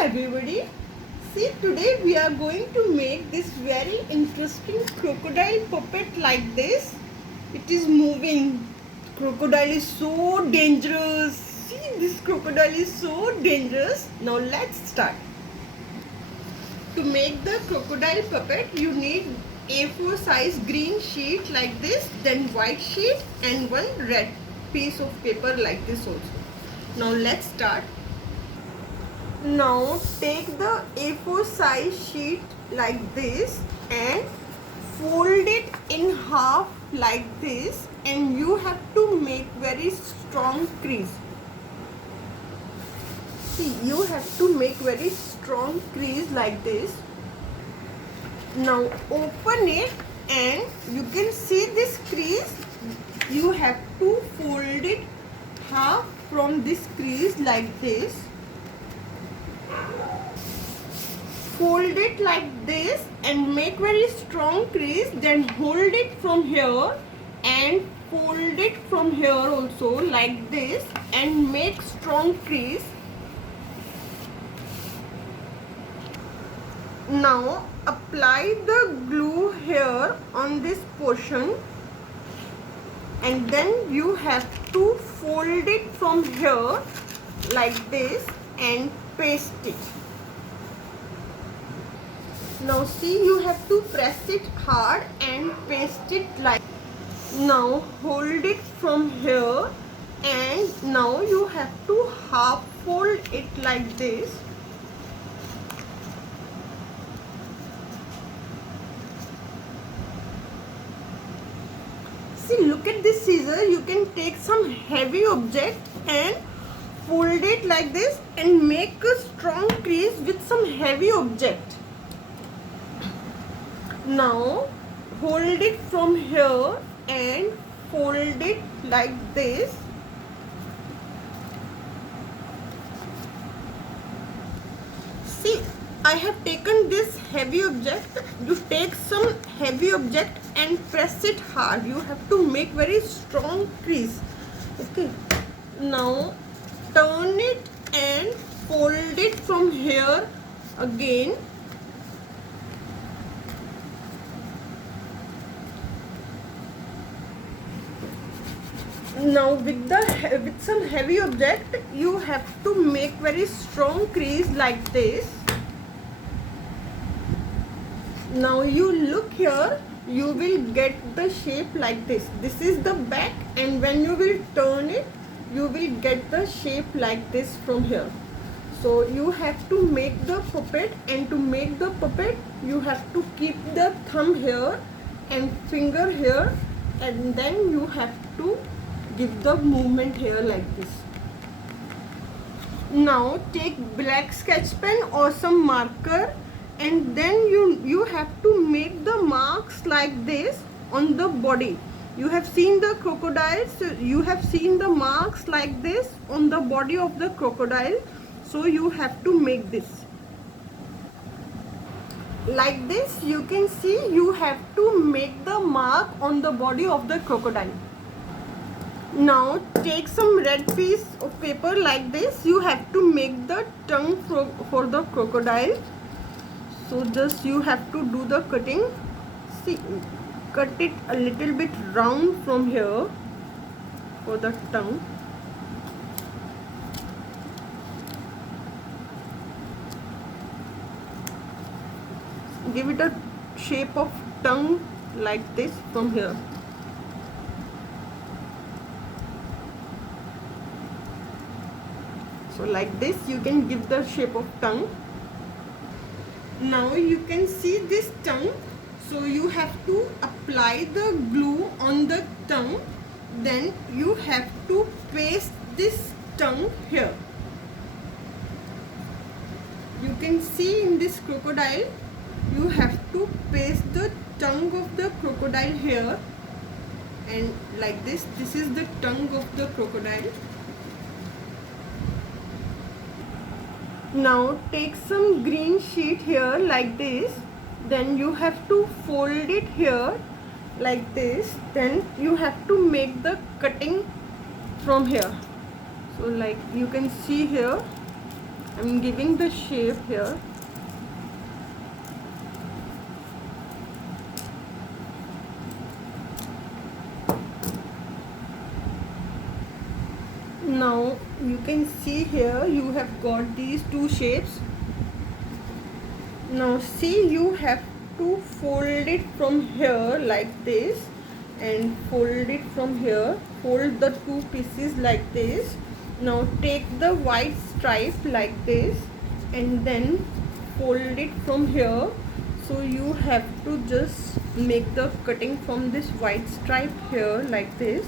everybody. See, today we are going to make this very interesting crocodile puppet like this. It is moving. Crocodile is so dangerous. See, this crocodile is so dangerous. Now let's start. To make the crocodile puppet, you need A4 size green sheet like this, then white sheet and one red piece of paper like this also. Now let's start. Now take the A4 size sheet like this and fold it in half like this, and you have to make very strong crease. See, you have to make very strong crease like this. Now open it and you can see this crease. You have to fold it half from this crease like this. Fold it like this and make very strong crease, then hold it from here and fold it from here also like this and make strong crease. Now apply the glue here on this portion, and then you have to fold it from here like this and paste it. Now see, you have to press it hard and paste it like. Now hold it from here and now you have to half fold it like this. See, look at this scissor. You can take some heavy object and fold it like this and make a strong crease with some heavy object. Now hold it from here and fold it like this. See, I have taken this heavy object. You take some heavy object and press it hard. You have to make very strong crease. Okay. Now turn it and fold it from here again. Now with some heavy object, you have to make very strong crease like this. Now you look here, you will get the shape like this. This is the back, and when you will turn it, you will get the shape like this from here. So you have to make the puppet, and to make the puppet you have to keep the thumb here and finger here, and then you have to give the movement here like this. Now take black sketch pen or some marker, and then you have to make the marks like this on the body. You have seen the crocodiles, you have seen the marks like this on the body of the crocodile, so you have to make this like this. You can see you have to make the mark on the body of the crocodile. Now take some red piece of paper like this. You have to make the tongue for the crocodile. So just you have to do the cutting. See, cut it a little bit round from here for the tongue. Give it a shape of tongue like this from here. So like this you can give the shape of tongue. Now you can see this tongue. So you have to apply the glue on the tongue. Then you have to paste this tongue here. You can see in this crocodile, you have to paste the tongue of the crocodile here, and like this. This is the tongue of the crocodile. Now take some green sheet here like this, then you have to fold it here like this, then you have to make the cutting from here. So like you can see here, I'm giving the shape here. Now you can see here you have got these two shapes. Now see, you have to fold it from here like this and fold it from here. Fold the two pieces like this. Now take the white stripe like this and then fold it from here. So you have to just make the cutting from this white stripe here like this.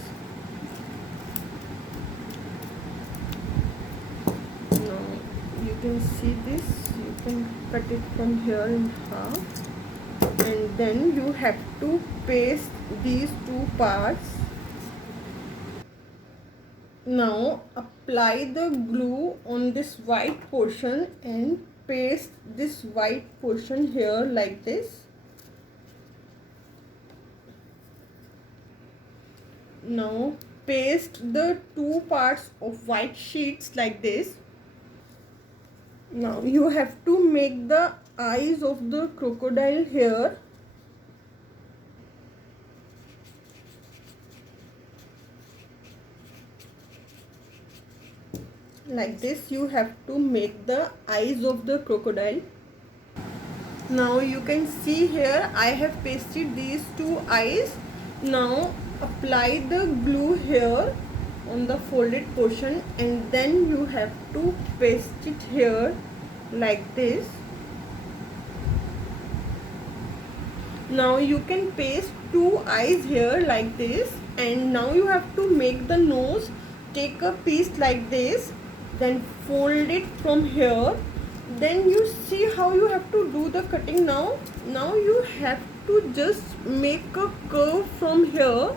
Now you can see this, you can cut it from here in half, and then you have to paste these two parts. Now apply the glue on this white portion and paste this white portion here like this. Now paste the two parts of white sheets like this. Now you have to make the eyes of the crocodile here. Like this you have to make the eyes of the crocodile. Now you can see here I have pasted these two eyes. Now apply the glue here on the folded portion and then you have to paste it here like this. Now you can paste two eyes here like this, and now you have to make the nose. Take a piece like this, then fold it from here. Then you see how you have to do the cutting now. Now you have to just make a curve from here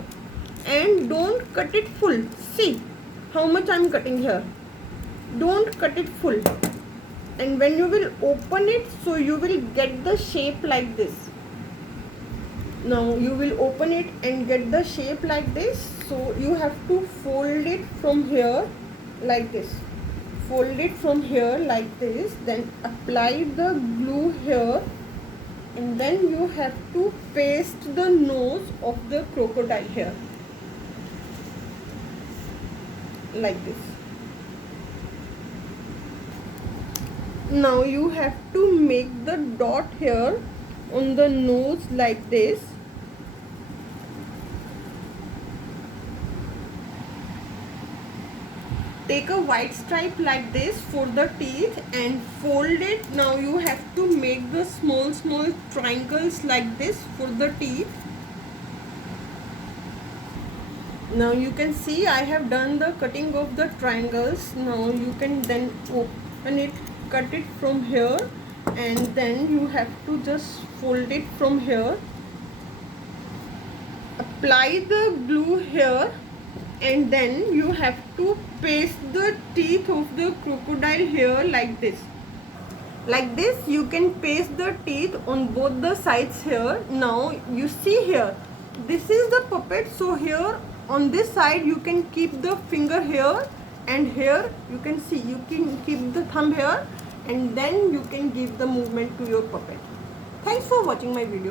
and don't cut it full. See how much I am cutting here. Don't cut it full. And when you will open it, so you will get the shape like this. Now you will open it and get the shape like this. So you have to fold it from here like this. Fold it from here like this, then apply the glue here, and then you have to paste the nose of the crocodile here like this. Now you have to make the dot here on the nose like this. Take a white stripe like this for the teeth and fold it. Now you have to make the small triangles like this for the teeth. Now you can see I have done the cutting of the triangles. Now you can then open it, cut it from here, and then you have to just fold it from here. Apply the glue here, and then you have to paste the teeth of the crocodile here like this. Like this you can paste the teeth on both the sides here. Now you see here, this is the puppet. So here on this side you can keep the finger here, and here you can see you can keep the thumb here, and then you can give the movement to your puppet. Thanks for watching my video.